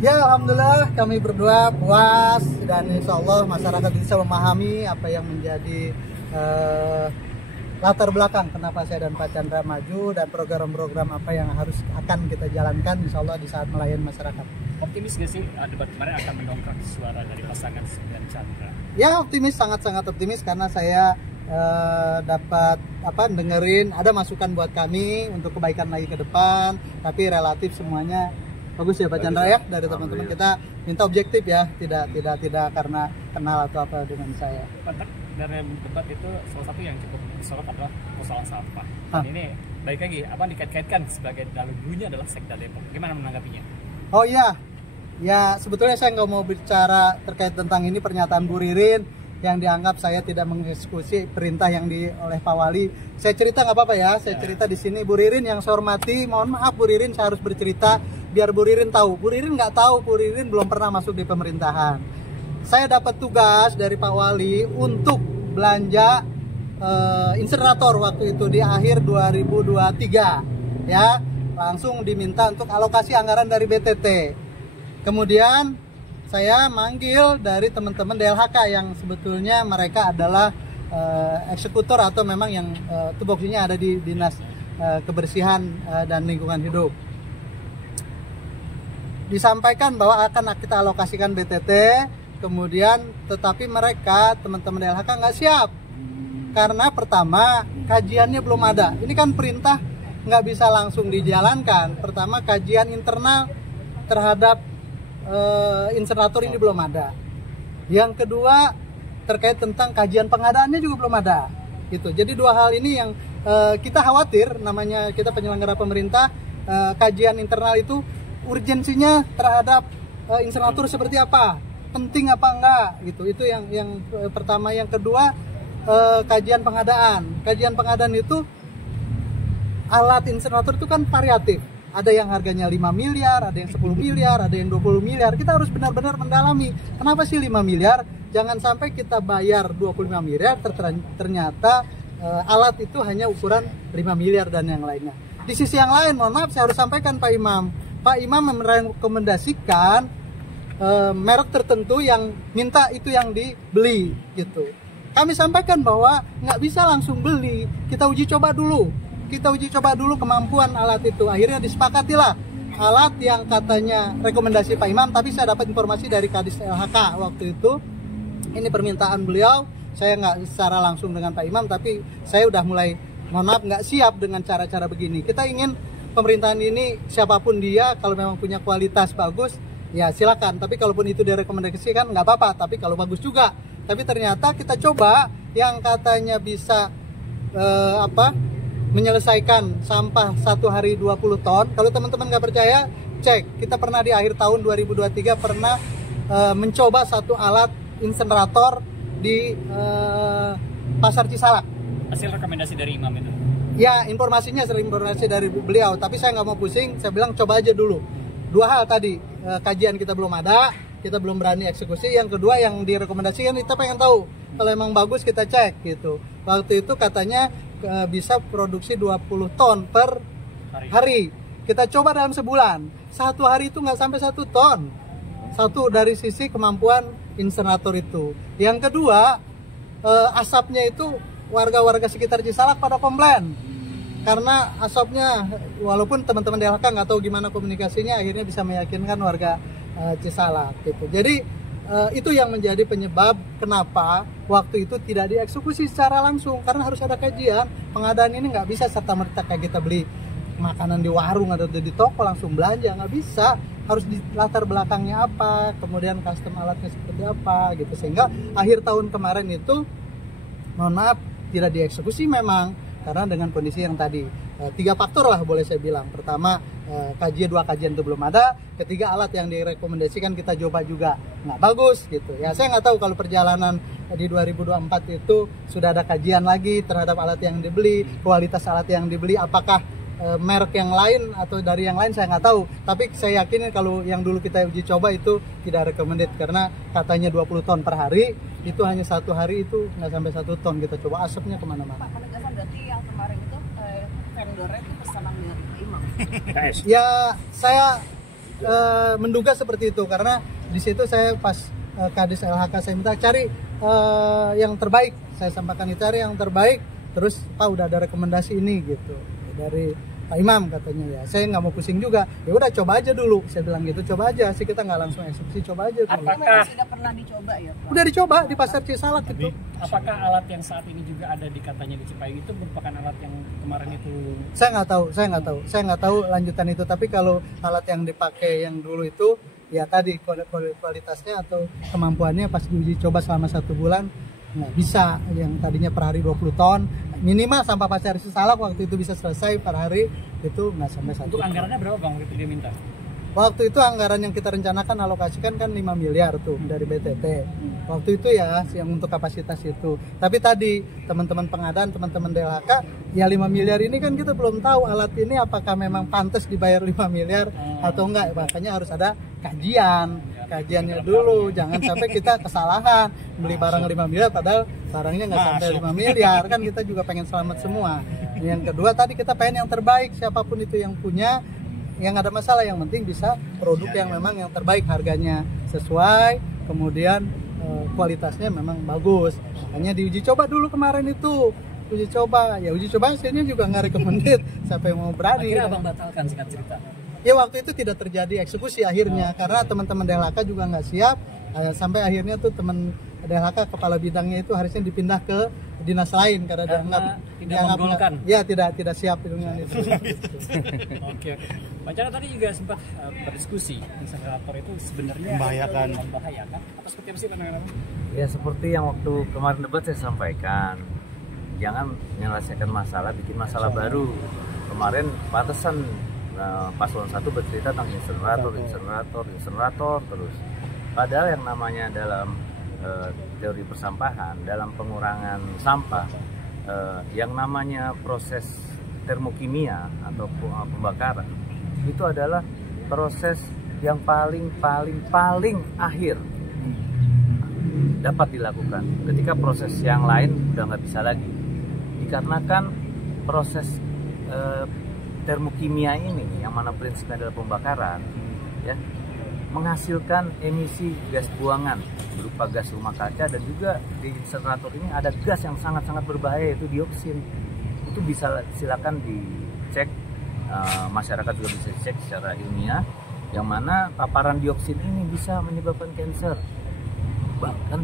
Ya, alhamdulillah kami berdua puas dan insya Allah masyarakat bisa memahami apa yang menjadi latar belakang kenapa saya dan Pak Chandra maju dan program-program apa yang akan kita jalankan insya Allah di saat melayani masyarakat. Optimis gak sih debat kemarin akan mendongkrak suara dari pasangan dan Chandra? Ya, optimis, sangat-sangat optimis karena saya dapat dengerin ada masukan buat kami untuk kebaikan lagi ke depan, tapi relatif semuanya bagus ya Pak Chandra ya, dari teman-teman kita minta objektif ya, tidak karena kenal atau apa dengan saya. Dari debat itu salah satu yang cukup disorot adalah persoalan sampah. Dan ini baik lagi apa dikait-kaitkan sebagai dulunya adalah Sekda Depok. Gimana menanggapinya? Oh iya, ya sebetulnya saya nggak mau bicara terkait tentang ini pernyataan Bu Ririn yang dianggap saya tidak mengeksekusi perintah yang oleh Pak Wali. Saya cerita nggak apa-apa ya, saya cerita di sini. Bu Ririn yang saya hormati, mohon maaf Bu Ririn, saya harus bercerita biar Bu Ririn tahu. Bu Ririn nggak tahu, Bu Ririn belum pernah masuk di pemerintahan. Saya dapat tugas dari Pak Wali untuk belanja insenerator waktu itu di akhir 2023 ya, langsung diminta untuk alokasi anggaran dari BTT. Kemudian saya manggil dari teman-teman DLHK yang sebetulnya mereka adalah eksekutor atau memang yang tupoksinya ada di Dinas Kebersihan dan Lingkungan Hidup. Disampaikan bahwa akan kita alokasikan BTT, kemudian tetapi mereka teman-teman DLHK nggak siap karena pertama kajiannya belum ada. Ini kan perintah nggak bisa langsung dijalankan. Pertama kajian internal terhadap insenerator ini belum ada. Yang kedua terkait tentang kajian pengadaannya juga belum ada. Gitu. Jadi dua hal ini yang kita khawatir, namanya kita penyelenggara pemerintah, kajian internal itu urgensinya terhadap insenerator seperti apa, penting apa enggak gitu. Itu yang pertama. Yang kedua kajian pengadaan itu alat insenerator itu kan variatif, ada yang harganya 5 miliar, ada yang 10 miliar, ada yang 20 miliar. Kita harus benar-benar mendalami kenapa sih 5 miliar, jangan sampai kita bayar 25 miliar ternyata alat itu hanya ukuran 5 miliar dan yang lainnya. Di sisi yang lain, mohon maaf saya harus sampaikan Pak Imam merekomendasikan merek tertentu yang minta itu yang dibeli gitu. Kami sampaikan bahwa nggak bisa langsung beli, kita uji coba dulu kemampuan alat itu. Akhirnya disepakatilah alat yang katanya rekomendasi Pak Imam, tapi saya dapat informasi dari Kadis LHK waktu itu. Ini permintaan beliau, saya nggak secara langsung dengan Pak Imam, tapi saya udah mulai, mohon maaf, nggak siap dengan cara-cara begini. Kita ingin pemerintahan ini siapapun dia, kalau memang punya kualitas bagus ya silakan, tapi kalaupun itu direkomendasikan nggak apa-apa, tapi kalau bagus juga. Tapi ternyata kita coba yang katanya bisa menyelesaikan sampah satu hari 20 ton. Kalau teman-teman nggak percaya, cek, kita pernah di akhir tahun 2023 pernah mencoba satu alat insenerator di Pasar Cisalak. Hasil rekomendasi dari Imam itu? Ya, informasi dari beliau, tapi saya nggak mau pusing, saya bilang coba aja dulu. Dua hal tadi, kajian kita belum ada, kita belum berani eksekusi. Yang kedua yang direkomendasikan kita pengen tahu, kalau emang bagus kita cek gitu. Waktu itu katanya bisa produksi 20 ton per hari. Kita coba dalam sebulan, satu hari itu nggak sampai 1 ton. Satu dari sisi kemampuan insenerator itu. Yang kedua, asapnya itu warga-warga sekitar Cisalak pada komplain karena asapnya, walaupun teman-teman DLHK nggak tahu gimana komunikasinya, akhirnya bisa meyakinkan warga Cisalak gitu. Jadi itu yang menjadi penyebab kenapa waktu itu tidak dieksekusi secara langsung, karena harus ada kajian. Pengadaan ini nggak bisa serta-merta kayak kita beli makanan di warung atau di toko langsung belanja, nggak bisa. Harus di latar belakangnya apa, kemudian custom alatnya seperti apa gitu. Sehingga akhir tahun kemarin itu, mohon maaf, tidak dieksekusi memang karena dengan kondisi yang tadi. 3 faktor lah boleh saya bilang. Pertama, dua kajian itu belum ada. Ketiga, alat yang direkomendasikan kita coba juga nggak bagus gitu. Ya saya nggak tahu kalau perjalanan di 2024 itu sudah ada kajian lagi terhadap alat yang dibeli, kualitas alat yang dibeli, apakah merek yang lain atau dari yang lain saya nggak tahu. Tapi saya yakin kalau yang dulu kita uji coba itu tidak recommended karena katanya 20 ton per hari, itu hanya satu hari itu nggak sampai 1 ton. Kita coba asapnya kemana-mana. Pak, penegasan berarti yang kemarin itu vendornya itu pesanan dari Pak Imam. Ya saya menduga seperti itu karena di situ saya pas Kadis LHK saya minta cari yang terbaik, saya sampaikan itu cari yang terbaik, terus Pak udah ada rekomendasi ini gitu dari Pak Imam katanya ya, saya nggak mau pusing juga, ya udah coba aja dulu, saya bilang gitu, coba aja sih, kita nggak langsung eksekusi, coba aja dulu. Apakah sudah pernah dicoba ya Pak? Udah dicoba di pasar Cisalak gitu. Apakah alat yang saat ini juga ada di katanya di Cipayung itu merupakan alat yang kemarin itu? Saya nggak tahu lanjutan itu, tapi kalau alat yang dipakai yang dulu itu ya tadi kualitasnya atau kemampuannya pas diuji coba selama 1 bulan nggak bisa, yang tadinya per hari 20 ton minimal sampah pasar Cisalak waktu itu bisa selesai per hari, itu nggak sampai 1 ton. Untuk anggarannya berapa Bang waktu itu dia minta? Waktu itu anggaran yang kita rencanakan alokasikan kan 5 miliar tuh dari BTT. Waktu itu ya yang untuk kapasitas itu. Tapi tadi teman-teman pengadaan, teman-teman DLHK, ya 5 miliar ini kan kita belum tahu alat ini apakah memang pantas dibayar 5 miliar atau enggak. Makanya harus ada kajiannya dulu. Jangan sampai kita kesalahan beli barang 5 miliar padahal barangnya nggak sampai 5 miliar. Kan kita juga pengen selamat semua. Yang kedua tadi kita pengen yang terbaik, siapapun itu yang punya, yang ada masalah, yang penting bisa produk yang memang yang terbaik, harganya sesuai, kemudian kualitasnya memang bagus. Makanya diuji coba dulu kemarin itu, uji coba hasilnya juga nggak recommended, siapa yang mau berani. Akhirnya Abang batalkan, singkat cerita. Ya waktu itu tidak terjadi eksekusi akhirnya karena teman-teman DLHK juga nggak siap, sampai akhirnya tuh teman DLHK kepala bidangnya itu harusnya dipindah ke dinas lain karena dianggap tidak siap dengan itu. Oke. Pak Chandra tadi juga sempat berdiskusi insenerator itu sebenarnya membahayakan atau seperti apa sih pandangan? Ya seperti yang waktu kemarin debat saya sampaikan, jangan menyelesaikan masalah bikin masalah baru. Kemarin pantesan paslon 1 bercerita tentang insenerator terus. Padahal yang namanya dalam teori persampahan, dalam pengurangan sampah, yang namanya proses termokimia atau pembakaran itu adalah proses yang paling akhir dapat dilakukan ketika proses yang lain udah nggak bisa lagi, dikarenakan proses termokimia ini yang mana prinsipnya adalah pembakaran ya, menghasilkan emisi gas buangan berupa gas rumah kaca, dan juga di insenerator ini ada gas yang sangat-sangat berbahaya yaitu dioksin. Itu bisa silakan dicek, masyarakat juga bisa cek secara ilmiah, yang mana paparan dioksin ini bisa menyebabkan kanker, bahkan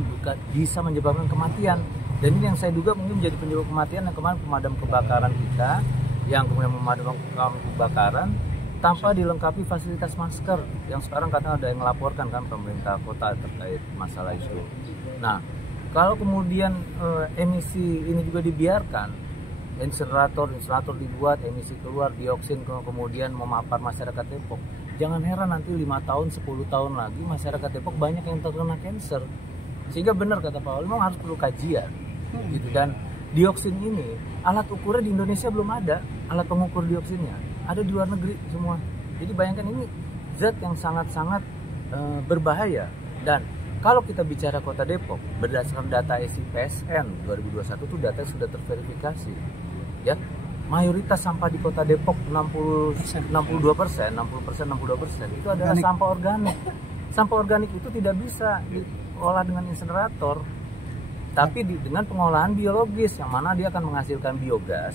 bisa menyebabkan kematian. Dan ini yang saya duga mungkin menjadi penyebab kematian yang kemarin pemadam kebakaran kita yang kemudian memadamkan kebakaran tanpa dilengkapi fasilitas masker, yang sekarang katanya ada yang melaporkan kan pemerintah kota terkait masalah itu. Nah, kalau kemudian emisi ini juga dibiarkan, insenerator dibuat, emisi keluar, dioksin kemudian memapar masyarakat Depok, jangan heran nanti 5 tahun, 10 tahun lagi masyarakat Depok banyak yang terkena kanker. Sehingga benar kata Pak Oli, memang harus perlu kajian gitu. Dan dioksin ini alat ukurnya di Indonesia belum ada, alat pengukur dioksinnya ada di luar negeri semua. Jadi bayangkan ini zat yang sangat-sangat berbahaya. Dan kalau kita bicara Kota Depok, berdasarkan data SIPSN 2021 itu data sudah terverifikasi. Ya, mayoritas sampah di Kota Depok 62% itu adalah sampah organik. Sampah organik itu tidak bisa diolah dengan insenerator, tapi dengan pengolahan biologis yang mana dia akan menghasilkan biogas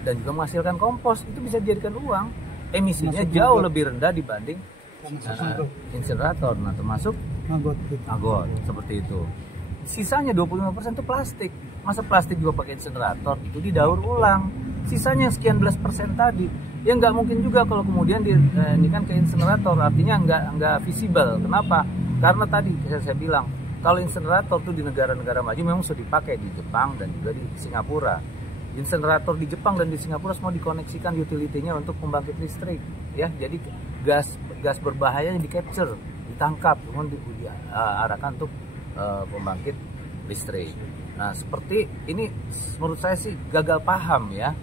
dan juga menghasilkan kompos. Itu bisa dijadikan uang, emisinya jauh lebih rendah dibanding insenerator. Nah, termasuk agot seperti itu. Sisanya 25% itu plastik. Masa plastik juga pakai insenerator? Itu didaur ulang. Sisanya sekian belas persen tadi, ya nggak mungkin juga kalau kemudian ini kan ke insenerator, artinya nggak visible. Kenapa? Karena tadi saya bilang kalau insenerator tuh di negara-negara maju memang sudah dipakai di Jepang dan juga di Singapura. Insenerator di Jepang dan di Singapura semua dikoneksikan utility-nya untuk pembangkit listrik, ya. Jadi gas berbahaya yang di capture, ditangkap, kemudian diarahkan untuk pembangkit listrik. Nah, seperti ini menurut saya sih gagal paham ya.